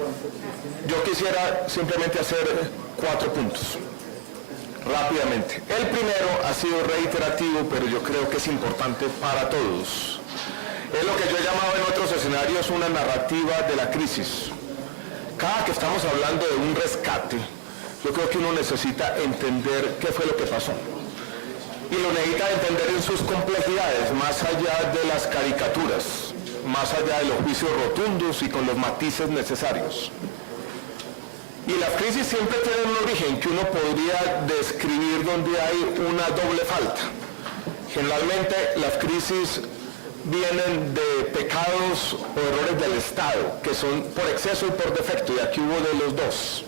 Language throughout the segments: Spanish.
Yo quisiera simplemente hacer 4 puntos, rápidamente. El primero ha sido reiterativo, pero yo creo que es importante para todos. Es lo que yo he llamado en otros escenarios una narrativa de la crisis. Cada que estamos hablando de un rescate, yo creo que uno necesita entender qué fue lo que pasó. Y lo necesita entender en sus complejidades, más allá de las caricaturas, más allá de los juicios rotundos y con los matices necesarios. Y las crisis siempre tienen un origen que uno podría describir donde hay una doble falta. Generalmente las crisis vienen de pecados o errores del Estado, que son por exceso y por defecto, y aquí hubo de los dos.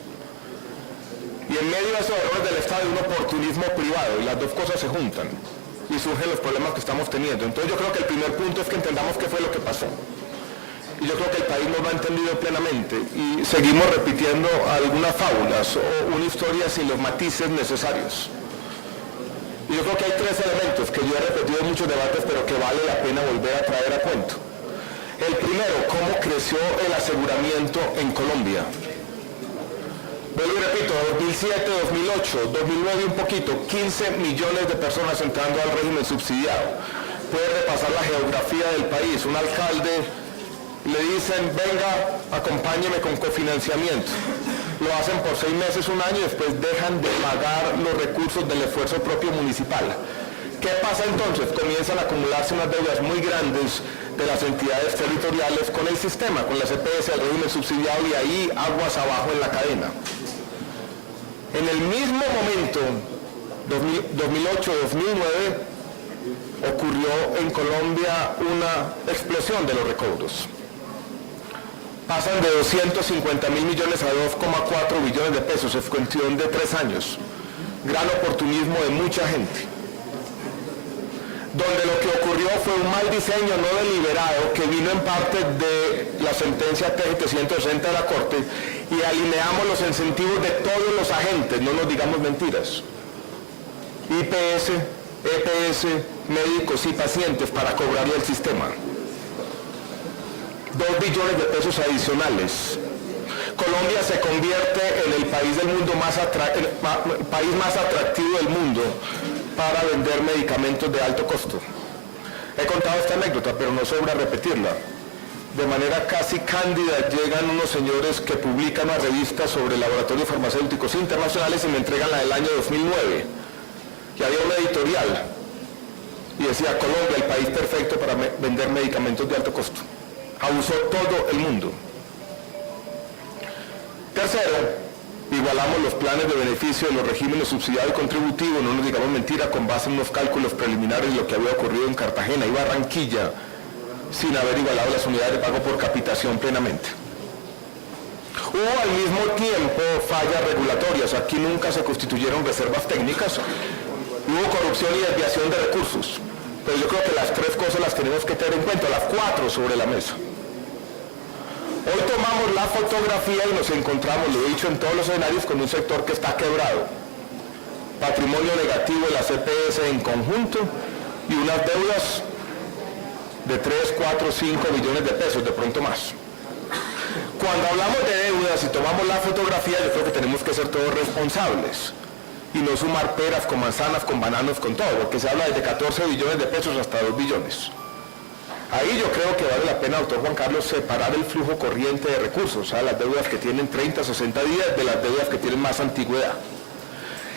Y en medio de esos errores del Estado hay un oportunismo privado, y las dos cosas se juntan, y surgen los problemas que estamos teniendo. Entonces yo creo que el primer punto es que entendamos qué fue lo que pasó. Y yo creo que el país no lo ha entendido plenamente, y seguimos repitiendo algunas fábulas o una historia sin los matices necesarios. Y yo creo que hay 3 elementos que yo he repetido en muchos debates, pero que vale la pena volver a traer a cuento. El primero, cómo creció el aseguramiento en Colombia. Vuelvo y repito, 2007, 2008, 2009 un poquito, 15 millones de personas entrando al régimen subsidiado. Puede repasar la geografía del país. Un alcalde le dicen, venga, acompáñeme con cofinanciamiento. Lo hacen por 6 meses, un año, y después dejan de pagar los recursos del esfuerzo propio municipal. ¿Qué pasa entonces? Comienzan a acumularse unas deudas muy grandes de las entidades territoriales con el sistema, con las EPS, el régimen subsidiado, y ahí aguas abajo en la cadena. En el mismo momento, 2008-2009, ocurrió en Colombia una explosión de los recaudos. Pasan de 250.000 millones a 2,4 billones de pesos en cuestión de 3 años. Gran oportunismo de mucha gente. Donde lo que ocurrió fue un mal diseño no deliberado que vino en parte de la sentencia T760 de la Corte, y alineamos los incentivos de todos los agentes, no nos digamos mentiras. IPS, EPS, médicos y pacientes para cobrarle el sistema. 2 billones de pesos adicionales. Colombia se convierte en el país del mundo país más atractivo del mundo para vender medicamentos de alto costo. He contado esta anécdota, pero no sobra repetirla. De manera casi cándida llegan unos señores que publican una revista sobre laboratorios farmacéuticos internacionales y me entregan la del año 2009. Y había una editorial y decía, Colombia, el país perfecto para vender medicamentos de alto costo. Abusó todo el mundo. Tercero, igualamos los planes de beneficio de los regímenes subsidiado y contributivo, no nos digamos mentira, con base en unos cálculos preliminares de lo que había ocurrido en Cartagena y Barranquilla, sin haber igualado las unidades de pago por capitación plenamente. Hubo al mismo tiempo fallas regulatorias, aquí nunca se constituyeron reservas técnicas, hubo corrupción y desviación de recursos, pero yo creo que las 3 cosas las tenemos que tener en cuenta, las 4 sobre la mesa. Hoy tomamos la fotografía y nos encontramos, lo he dicho en todos los escenarios, con un sector que está quebrado. Patrimonio negativo de la CPS en conjunto y unas deudas de 3, 4, 5 millones de pesos, de pronto más. Cuando hablamos de deudas y tomamos la fotografía, yo creo que tenemos que ser todos responsables y no sumar peras con manzanas, con bananos, con todo, porque se habla desde 14 billones de pesos hasta 2 billones. Ahí yo creo que vale la pena, doctor Juan Carlos, separar el flujo corriente de recursos, o sea, las deudas que tienen 30, 60 días de las deudas que tienen más antigüedad.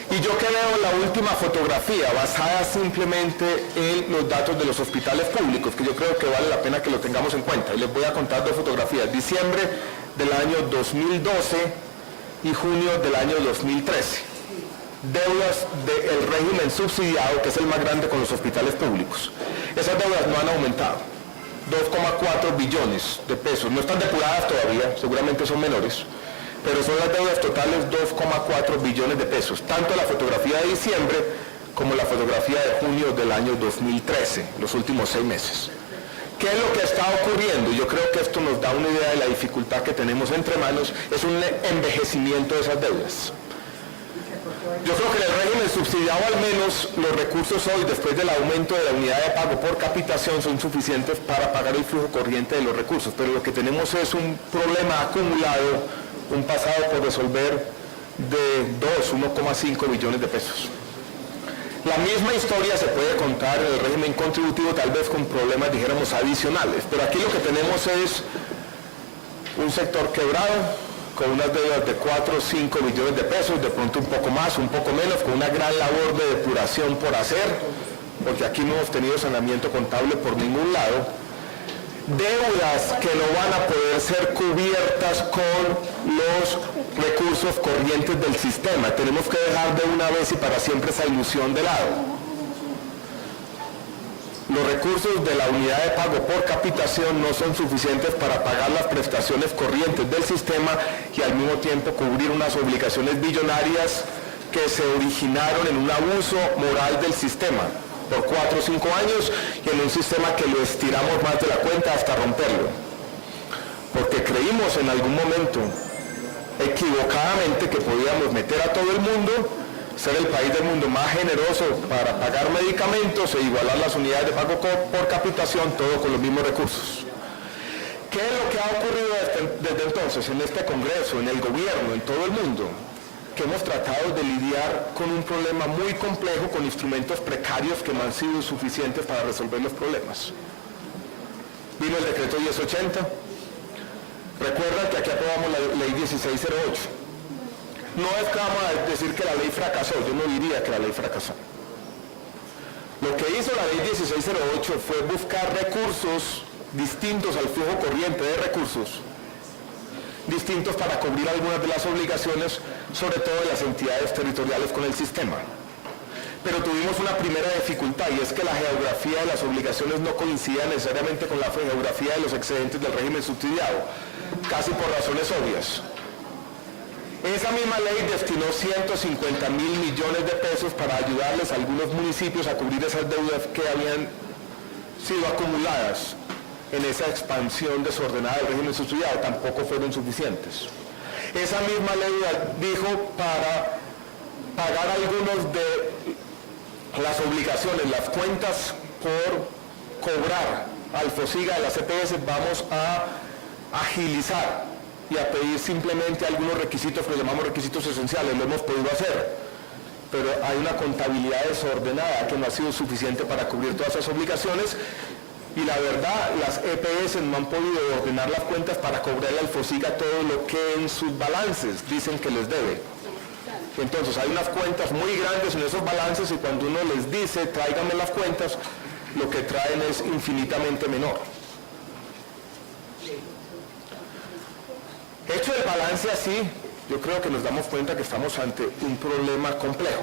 Y yo que veo la última fotografía basada simplemente en los datos de los hospitales públicos, que yo creo que vale la pena que lo tengamos en cuenta. Y les voy a contar 2 fotografías, diciembre del año 2012 y junio del año 2013. Deudas del régimen subsidiado, que es el más grande con los hospitales públicos. Esas deudas no han aumentado. 2,4 billones de pesos. No están depuradas todavía, seguramente son menores, pero son las deudas totales 2,4 billones de pesos. Tanto la fotografía de diciembre como la fotografía de junio del año 2013, los últimos 6 meses. ¿Qué es lo que está ocurriendo? Yo creo que esto nos da una idea de la dificultad que tenemos entre manos, es un envejecimiento de esas deudas. Yo creo que en el régimen subsidiado al menos los recursos hoy, después del aumento de la unidad de pago por capitación, son suficientes para pagar el flujo corriente de los recursos, pero lo que tenemos es un problema acumulado, un pasado por resolver de 1,5 billones de pesos. La misma historia se puede contar en el régimen contributivo, tal vez con problemas, dijéramos, adicionales, pero aquí lo que tenemos es un sector quebrado, con unas deudas de 4 o 5 billones de pesos, de pronto un poco más, un poco menos, con una gran labor de depuración por hacer, porque aquí no hemos tenido saneamiento contable por ningún lado, deudas que no van a poder ser cubiertas con los recursos corrientes del sistema. Tenemos que dejar de una vez y para siempre esa ilusión de lado. Los recursos de la unidad de pago por capitación no son suficientes para pagar las prestaciones corrientes del sistema y al mismo tiempo cubrir unas obligaciones billonarias que se originaron en un abuso moral del sistema por 4 o 5 años y en un sistema que lo estiramos más de la cuenta hasta romperlo. Porque creímos en algún momento equivocadamente que podíamos meter a todo el mundo, ser el país del mundo más generoso para pagar medicamentos e igualar las unidades de pago por capitación, todo con los mismos recursos. ¿Qué es lo que ha ocurrido desde entonces en este Congreso, en el gobierno, en todo el mundo? Que hemos tratado de lidiar con un problema muy complejo, con instrumentos precarios que no han sido suficientes para resolver los problemas. Vino el decreto 1080. Recuerdan que aquí aprobamos la ley 1608. No es que vamos a decir que la ley fracasó, yo no diría que la ley fracasó. Lo que hizo la ley 1608 fue buscar recursos distintos al flujo corriente de recursos, distintos para cubrir algunas de las obligaciones, sobre todo de las entidades territoriales con el sistema. Pero tuvimos una primera dificultad y es que la geografía de las obligaciones no coincidía necesariamente con la geografía de los excedentes del régimen subsidiado, casi por razones obvias. Esa misma ley destinó 150.000 millones de pesos para ayudarles a algunos municipios a cubrir esas deudas que habían sido acumuladas en esa expansión desordenada del régimen subsidiado, tampoco fueron suficientes. Esa misma ley dijo para pagar algunos de las obligaciones, las cuentas por cobrar al FOSIGA de las EPS, vamos a agilizar y a pedir simplemente algunos requisitos que llamamos requisitos esenciales. Lo hemos podido hacer, pero hay una contabilidad desordenada que no ha sido suficiente para cubrir todas esas obligaciones y la verdad, las EPS no han podido ordenar las cuentas para cobrarle al FOSIGA todo lo que en sus balances dicen que les debe. Entonces hay unas cuentas muy grandes en esos balances y cuando uno les dice tráiganme las cuentas, lo que traen es infinitamente menor. Hecho el balance así, yo creo que nos damos cuenta que estamos ante un problema complejo.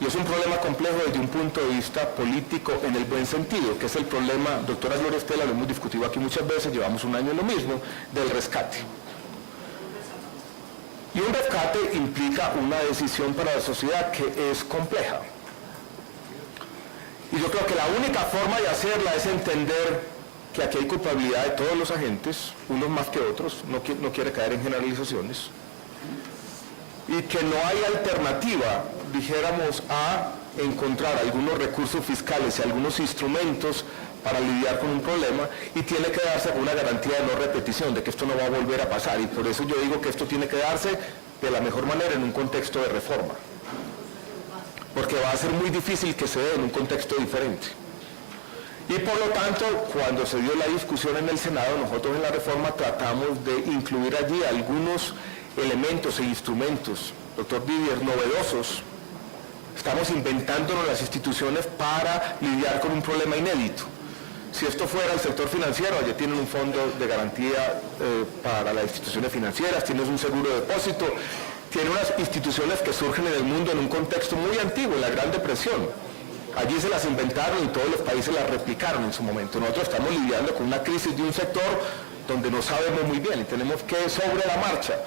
Y es un problema complejo desde un punto de vista político en el buen sentido, que es el problema, doctora Gloria Estela, lo hemos discutido aquí muchas veces, llevamos un año en lo mismo, del rescate. Y un rescate implica una decisión para la sociedad que es compleja. Y yo creo que la única forma de hacerla es entender que aquí hay culpabilidad de todos los agentes, unos más que otros, no quiere caer en generalizaciones, y que no hay alternativa, dijéramos, a encontrar algunos recursos fiscales y algunos instrumentos para lidiar con un problema, y tiene que darse una garantía de no repetición, de que esto no va a volver a pasar, y por eso yo digo que esto tiene que darse de la mejor manera en un contexto de reforma, porque va a ser muy difícil que se dé en un contexto diferente. Y por lo tanto, cuando se dio la discusión en el Senado, nosotros en la reforma tratamos de incluir allí algunos elementos e instrumentos, doctor Didier, novedosos. Estamos inventándonos las instituciones para lidiar con un problema inédito. Si esto fuera el sector financiero, allí tienen un fondo de garantía para las instituciones financieras, tienes un seguro de depósito, tiene unas instituciones que surgen en el mundo en un contexto muy antiguo, en la Gran Depresión. Allí se las inventaron y todos los países las replicaron en su momento. Nosotros estamos lidiando con una crisis de un sector donde no sabemos muy bien y tenemos que, sobre la marcha,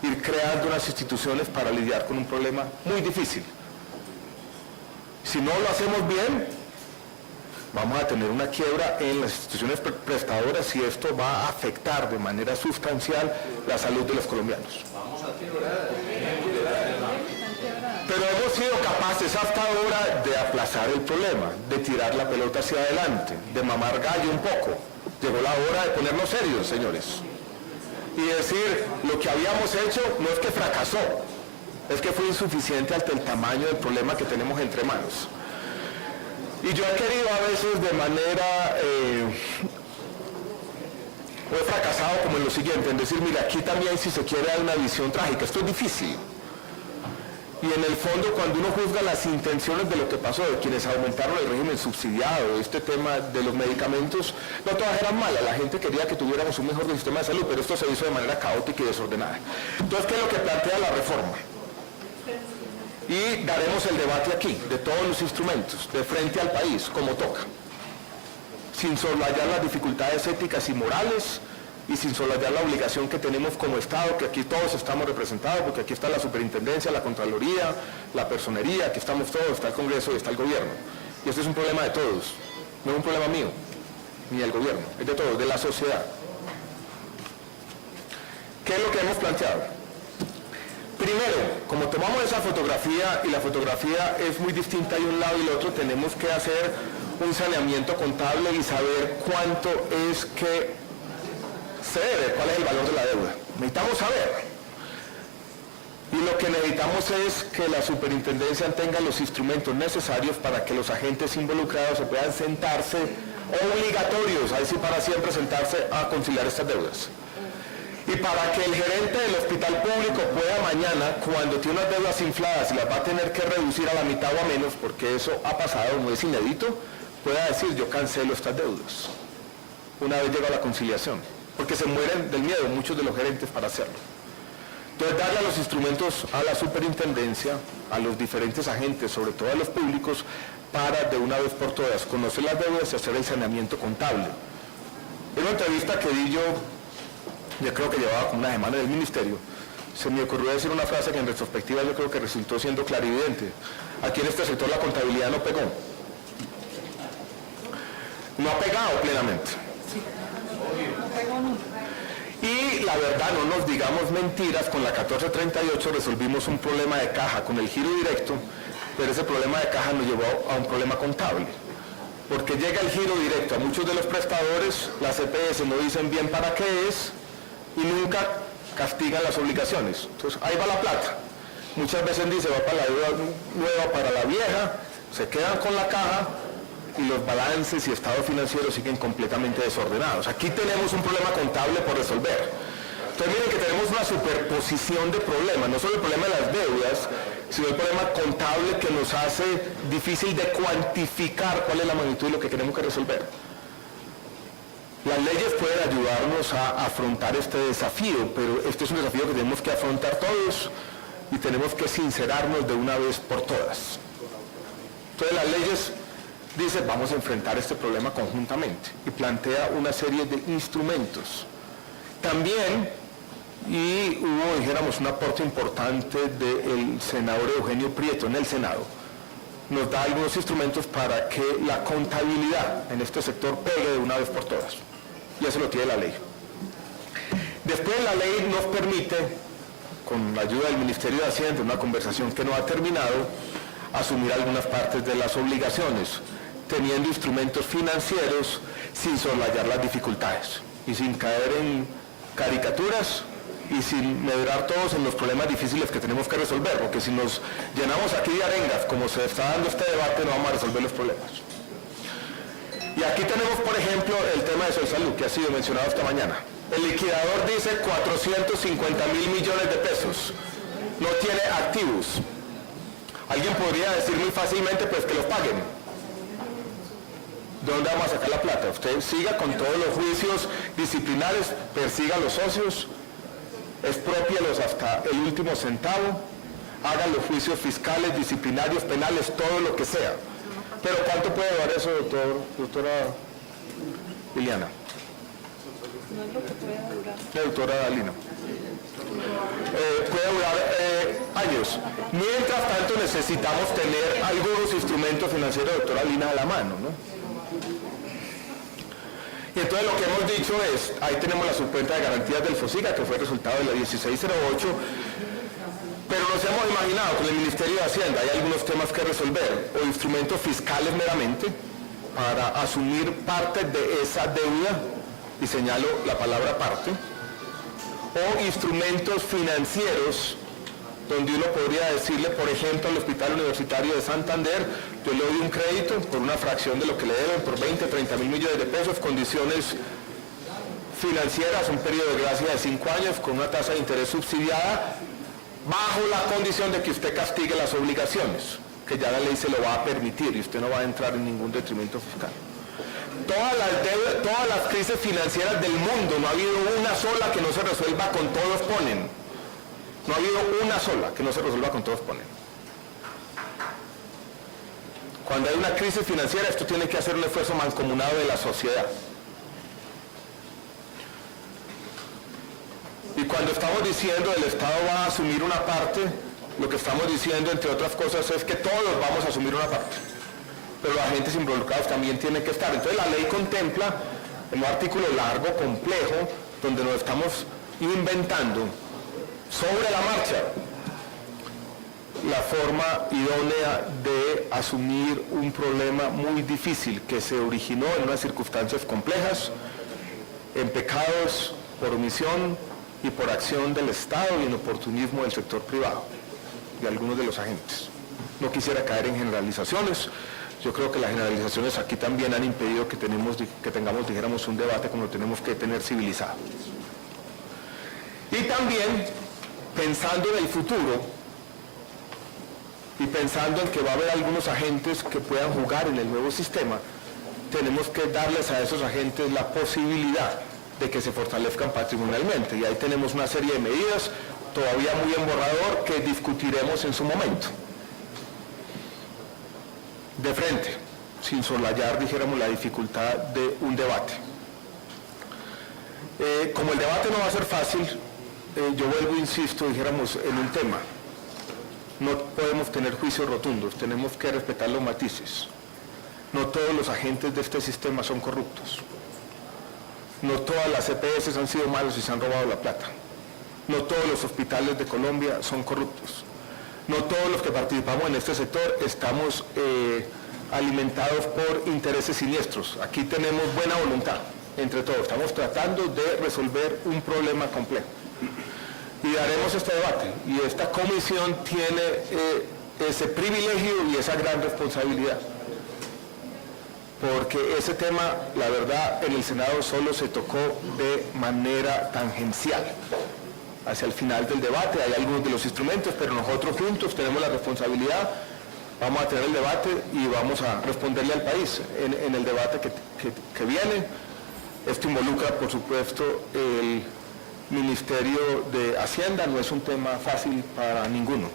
ir creando unas instituciones para lidiar con un problema muy difícil. Si no lo hacemos bien, vamos a tener una quiebra en las instituciones prestadoras y esto va a afectar de manera sustancial la salud de los colombianos. Vamos a quebrar. Pero hemos sido capaces hasta ahora de aplazar el problema, de tirar la pelota hacia adelante, de mamar gallo un poco. Llegó la hora de ponernos serios, señores. Y decir, lo que habíamos hecho no es que fracasó, es que fue insuficiente ante el tamaño del problema que tenemos entre manos. Y yo he querido a veces de manera, o he fracasado como en lo siguiente, en decir, mira, aquí también si se quiere hay una visión trágica, esto es difícil. Y en el fondo, cuando uno juzga las intenciones de lo que pasó, de quienes aumentaron el régimen subsidiado, este tema de los medicamentos, no todas eran malas, la gente quería que tuviéramos un mejor sistema de salud, pero esto se hizo de manera caótica y desordenada. Entonces, ¿qué es lo que plantea la reforma? Y daremos el debate aquí, de todos los instrumentos, de frente al país, como toca, sin soslayar las dificultades éticas y morales, y sin soslayar la obligación que tenemos como Estado, que aquí todos estamos representados, porque aquí está la superintendencia, la contraloría, la personería, aquí estamos todos, está el Congreso y está el gobierno. Y este es un problema de todos, no es un problema mío, ni del gobierno, es de todos, de la sociedad. ¿Qué es lo que hemos planteado? Primero, como tomamos esa fotografía y la fotografía es muy distinta de un lado y el otro, tenemos que hacer un saneamiento contable y saber cuánto es que se debe, cuál es el valor de la deuda. Necesitamos saber. Y lo que necesitamos es que la superintendencia tenga los instrumentos necesarios para que los agentes involucrados se puedan sentarse, obligatorios, ahí sí para siempre sentarse a conciliar estas deudas. Y para que el gerente del hospital público pueda mañana, cuando tiene unas deudas infladas y las va a tener que reducir a la mitad o a menos, porque eso ha pasado, no es inédito, pueda decir yo cancelo estas deudas, una vez llega la conciliación. Porque se mueren del miedo muchos de los gerentes para hacerlo. Entonces, darle los instrumentos a la superintendencia, a los diferentes agentes, sobre todo a los públicos, para de una vez por todas conocer las deudas y hacer el saneamiento contable. En una entrevista que di yo creo que llevaba como una semana en el ministerio, se me ocurrió decir una frase que en retrospectiva yo creo que resultó siendo clarividente. Aquí en este sector la contabilidad no pegó. No ha pegado plenamente. Y la verdad, no nos digamos mentiras, con la 1438 resolvimos un problema de caja con el giro directo, pero ese problema de caja nos llevó a un problema contable. Porque llega el giro directo a muchos de los prestadores, las EPS no dicen bien para qué es y nunca castigan las obligaciones. Entonces ahí va la plata. Muchas veces dice va para la deuda nueva, para la vieja, se quedan con la caja y los balances y estados financieros siguen completamente desordenados. Aquí tenemos un problema contable por resolver. Entonces miren que tenemos una superposición de problemas, no solo el problema de las deudas, sino el problema contable que nos hace difícil de cuantificar cuál es la magnitud de lo que tenemos que resolver. Las leyes pueden ayudarnos a afrontar este desafío, pero este es un desafío que tenemos que afrontar todos y tenemos que sincerarnos de una vez por todas. Entonces las leyes dice, vamos a enfrentar este problema conjuntamente y plantea una serie de instrumentos. También, y hubo, dijéramos, un aporte importante del senador Eugenio Prieto en el Senado, nos da algunos instrumentos para que la contabilidad en este sector pegue de una vez por todas. Y eso lo tiene la ley. Después la ley nos permite, con la ayuda del Ministerio de Hacienda, una conversación que no ha terminado, asumir algunas partes de las obligaciones, teniendo instrumentos financieros sin soslayar las dificultades y sin caer en caricaturas y sin medrar todos en los problemas difíciles que tenemos que resolver, porque si nos llenamos aquí de arengas, como se está dando este debate, no vamos a resolver los problemas. Y aquí tenemos, por ejemplo, el tema de Solsalud, que ha sido mencionado esta mañana. El liquidador dice 450.000 millones de pesos. No tiene activos. Alguien podría decir muy fácilmente, pues que los paguen. ¿De dónde vamos a sacar la plata? Usted siga con todos los juicios disciplinares, persiga a los socios, exprópielos hasta el último centavo, haga los juicios fiscales, disciplinarios, penales, todo lo que sea. Pero ¿cuánto puede durar eso, doctora Liliana? No es lo que puede durar. Doctora Dalina. Puede durar años. Mientras tanto necesitamos tener algunos instrumentos financieros, doctora Lina, a la mano, ¿no? Y entonces lo que hemos dicho es, ahí tenemos la subcuenta de garantías del FOSIGA, que fue el resultado de la 1608, Pero nos hemos imaginado que en el Ministerio de Hacienda hay algunos temas que resolver, o instrumentos fiscales meramente, para asumir parte de esa deuda, y señalo la palabra parte, o instrumentos financieros, donde uno podría decirle, por ejemplo, al Hospital Universitario de Santander, yo le doy un crédito por una fracción de lo que le deben, por 20, 30 mil millones de pesos, condiciones financieras, un periodo de gracia de 5 años, con una tasa de interés subsidiada, bajo la condición de que usted castigue las obligaciones, que ya la ley se lo va a permitir y usted no va a entrar en ningún detrimento fiscal. Todas las crisis financieras del mundo, no ha habido una sola que no se resuelva con todos ponen. No ha habido una sola que no se resuelva con todos ponen. Cuando hay una crisis financiera, esto tiene que hacer un esfuerzo mancomunado de la sociedad. Y cuando estamos diciendo el Estado va a asumir una parte, lo que estamos diciendo, entre otras cosas, es que todos vamos a asumir una parte. Pero los agentes involucrados también tienen que estar. Entonces la ley contempla en un artículo largo, complejo, donde nos estamos inventando sobre la marcha la forma idónea de asumir un problema muy difícil que se originó en unas circunstancias complejas, en pecados por omisión y por acción del Estado y en oportunismo del sector privado y algunos de los agentes. No quisiera caer en generalizaciones. Yo creo que las generalizaciones aquí también han impedido que tengamos, dijéramos, un debate como lo tenemos que tener civilizado. Y también, pensando en el futuro, y pensando en que va a haber algunos agentes que puedan jugar en el nuevo sistema, tenemos que darles a esos agentes la posibilidad de que se fortalezcan patrimonialmente. Y ahí tenemos una serie de medidas, todavía muy en borrador, que discutiremos en su momento. De frente, sin soslayar, dijéramos, la dificultad de un debate. Como el debate no va a ser fácil, yo vuelvo, insisto, dijéramos, en un tema. No podemos tener juicios rotundos, tenemos que respetar los matices. No todos los agentes de este sistema son corruptos. No todas las EPS han sido malos y se han robado la plata. No todos los hospitales de Colombia son corruptos. No todos los que participamos en este sector estamos alimentados por intereses siniestros. Aquí tenemos buena voluntad entre todos. Estamos tratando de resolver un problema complejo. Y daremos este debate. Y esta comisión tiene ese privilegio y esa gran responsabilidad. Porque ese tema, la verdad, en el Senado solo se tocó de manera tangencial. Hacia el final del debate hay algunos de los instrumentos, pero nosotros juntos tenemos la responsabilidad, vamos a tener el debate y vamos a responderle al país en el debate que viene. Esto involucra, por supuesto, el Ministerio de Hacienda, no es un tema fácil para ninguno.